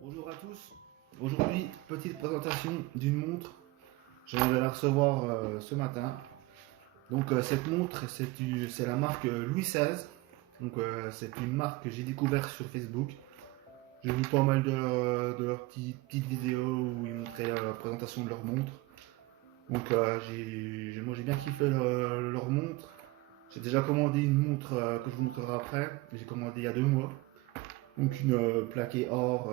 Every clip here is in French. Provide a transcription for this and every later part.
Bonjour à tous. Aujourd'hui, petite présentation d'une montre. Je viens de la recevoir ce matin. Donc cette montre, c'est la marque Louis XVI. Donc c'est une marque que j'ai découverte sur Facebook. J'ai vu pas mal de leurs petites vidéos où ils montraient la présentation de leur montre. Donc moi j'ai bien kiffé leur montre. J'ai déjà commandé une montre que je vous montrerai après. J'ai commandé il y a 2 mois. Donc une plaquée or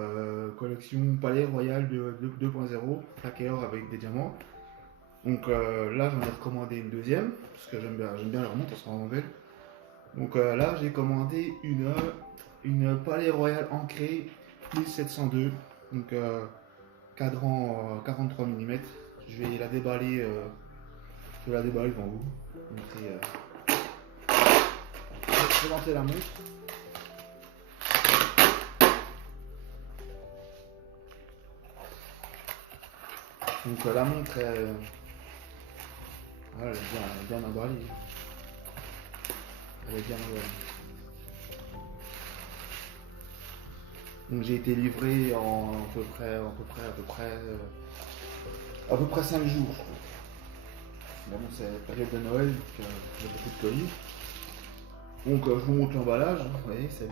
collection Palais Royal de 2.0, plaquée or avec des diamants. Donc là j'en ai recommandé une deuxième, parce que j'aime bien leur montre, elles sont vraiment belles. Donc là j'ai commandé une Palais Royal ancrée 1702, donc cadran 43 mm. Je vais la déballer, devant vous. Je vais présenter la montre. Donc la montre elle est bien emballée. Elle est bien emballée. Donc j'ai été livré en à peu près 5 jours. Bon, c'est la période de Noël, donc il y a beaucoup de colis. Donc je vous montre l'emballage, vous voyez, c'est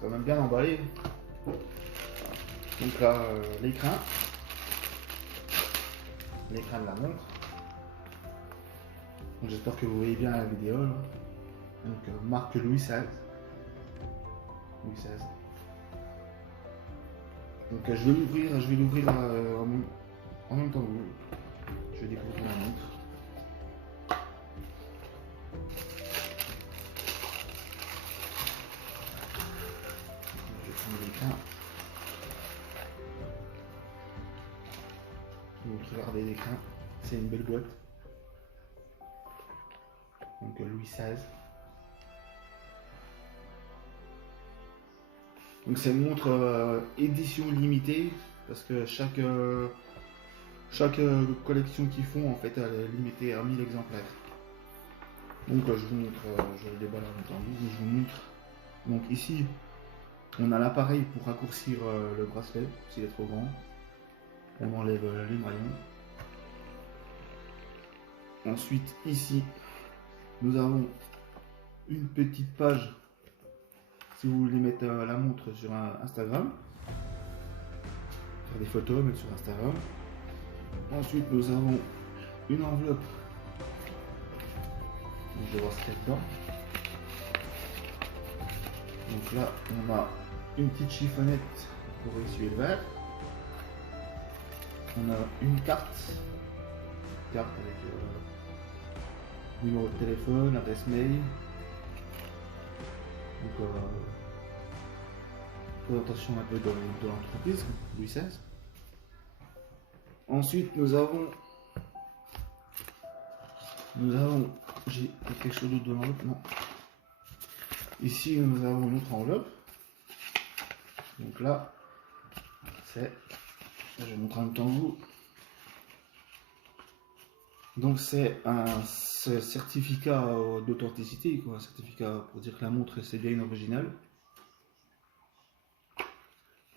quand même bien emballé. Donc là, l'écran de la montre. Donc j'espère que vous voyez bien la vidéo. Là. Donc marque Louis XVI. Louis XVI. Donc je vais l'ouvrir en même temps que vous. Je vais découvrir la montre. Je vais prendre l'écran. Donc regardez l'écran, c'est une belle boîte. Donc Louis XVI. Donc c'est une montre édition limitée parce que chaque collection qu'ils font en fait elle est limitée à 1000 exemplaires. Donc je vous montre, je le déballe en même temps, je vous montre. Donc ici on a l'appareil pour raccourcir le bracelet s'il est trop grand. On enlève les maillons. Ensuite ici nous avons une petite page si vous voulez mettre la montre sur Instagram, faire des photos, mettre sur Instagram. Ensuite nous avons une enveloppe. Donc, je vais voir ce qu'il y a dedans. Donc là on a une petite chiffonnette pour essuyer le verre. On a une carte avec numéro de téléphone, adresse mail. Donc présentation un peu de l'entreprise, Louis XVI. Ensuite nous avons j'ai quelque chose d'autre dans l'enveloppe, non. Ici nous avons une autre enveloppe. Donc là c'est, je vais montrer en même temps vous. Donc c'est un certificat d'authenticité, quoi, un certificat pour dire que la montre c'est bien une originale.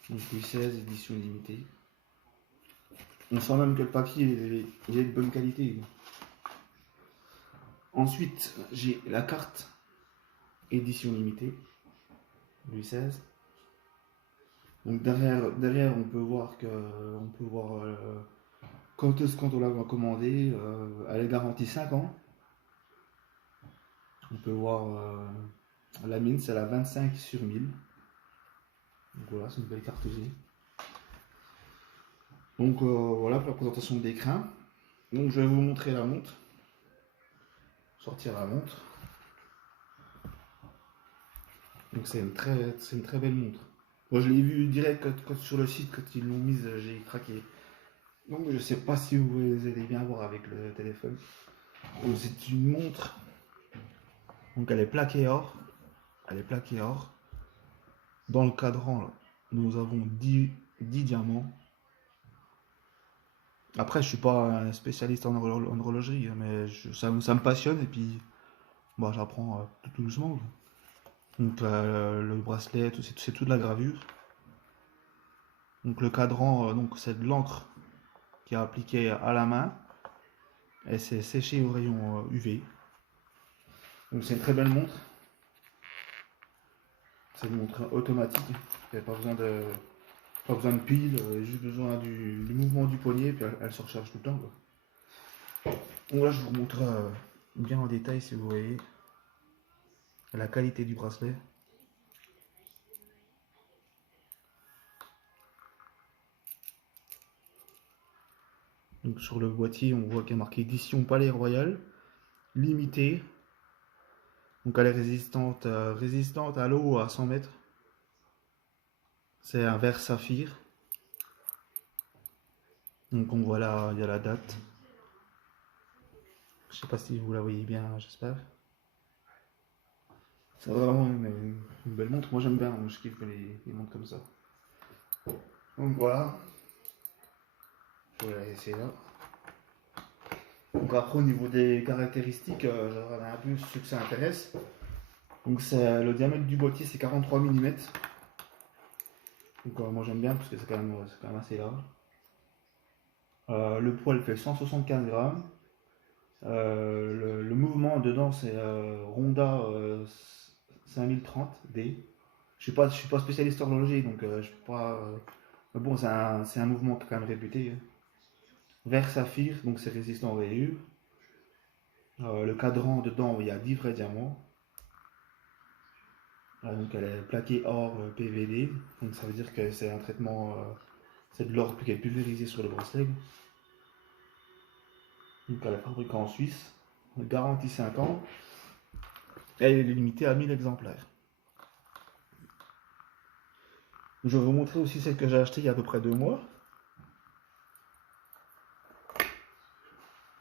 Donc Louis XVI, édition limitée. On sent même que le papier il est de bonne qualité. Ensuite j'ai la carte édition limitée, Louis XVI. Donc derrière on peut voir quand on l'a commandé, elle est garantie 5 ans. On peut voir la mine, c'est la 25/1000. Donc voilà, c'est une belle carte aussi. Donc voilà pour la présentation de l'écran. Donc je vais vous montrer la montre. Sortir la montre. Donc c'est une très belle montre. Moi je l'ai vu direct quand sur le site, quand ils l'ont mise, j'ai craqué. Donc je sais pas si vous allez bien voir avec le téléphone. Donc c'est une montre. Donc elle est plaquée or. Dans le cadran, là, nous avons 10 diamants. Après, je suis pas un spécialiste en horlogerie, mais ça me passionne et puis bah, j'apprends tout doucement. Donc le bracelet, c'est tout de la gravure. Donc le cadran, donc c'est de l'encre qui est appliquée à la main et c'est séché au rayon UV. Donc c'est une très belle montre. C'est une montre automatique. Il n'y a pas besoin de pile, juste besoin du mouvement du poignet, puis elle se recharge tout le temps, quoi. Donc là, je vous montre bien en détail si vous voyez la qualité du bracelet. Donc sur le boîtier, on voit qu'il y a marqué édition Palais Royal, limitée. Donc elle est résistante à l'eau à 100 mètres. C'est un verre saphir. Donc on voit là, il y a la date. Je sais pas si vous la voyez bien, j'espère. C'est vraiment une belle montre. Moi j'aime bien, je kiffe les montres comme ça. Donc voilà. Je vais la laisser là. Donc après au niveau des caractéristiques, je regarde un peu ce que ça intéresse. Donc le diamètre du boîtier c'est 43 mm. Donc moi j'aime bien parce que c'est quand même assez large. Le poids il fait 175 grammes. Le mouvement dedans c'est Ronda 5030D. Je suis pas spécialiste horloger donc je suis pas. Mais bon, c'est un mouvement qui est quand même réputé, hein. Verre saphir, donc c'est résistant aux rayures. Le cadran dedans, il y a 10 vrais diamants. Donc elle est plaquée or PVD, donc ça veut dire que c'est un traitement, c'est de l'or qui est pulvérisé sur le bracelet. Donc elle est fabriquée en Suisse, garantie 5 ans, et elle est limitée à 1000 exemplaires. Je vais vous montrer aussi celle que j'ai achetée il y a à peu près 2 mois.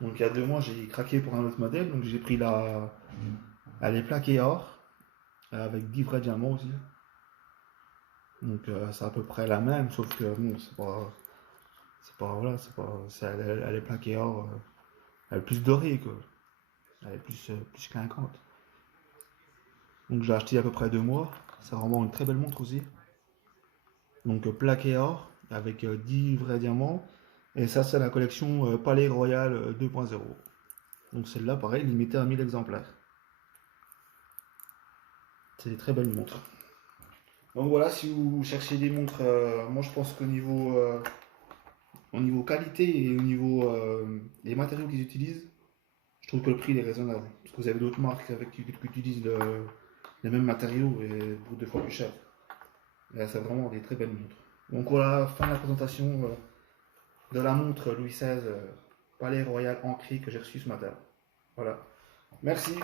Donc il y a 2 mois, j'ai craqué pour un autre modèle, donc j'ai pris elle est plaquée or, avec 10 vrais diamants aussi. Donc c'est à peu près la même, sauf que bon, elle est plaquée or, elle est plus dorée quoi. Elle est plus clinquante. Donc j'ai acheté il y a à peu près 2 mois. C'est vraiment une très belle montre aussi. Donc plaqué or avec 10 vrais diamants. Et ça c'est la collection Palais Royal 2.0. Donc celle-là pareil limitée à 1000 exemplaires. C'est des très belles montres. Donc voilà, si vous cherchez des montres, moi je pense au niveau qualité et au niveau des matériaux qu'ils utilisent, je trouve que le prix est raisonnable. Parce que vous avez d'autres marques qui utilisent les mêmes matériaux et pour 2 fois plus cher. Et là, c'est vraiment des très belles montres. Donc voilà, fin de la présentation de la montre Louis XVI Palais Royal ancré que j'ai reçue ce matin. Voilà. Merci.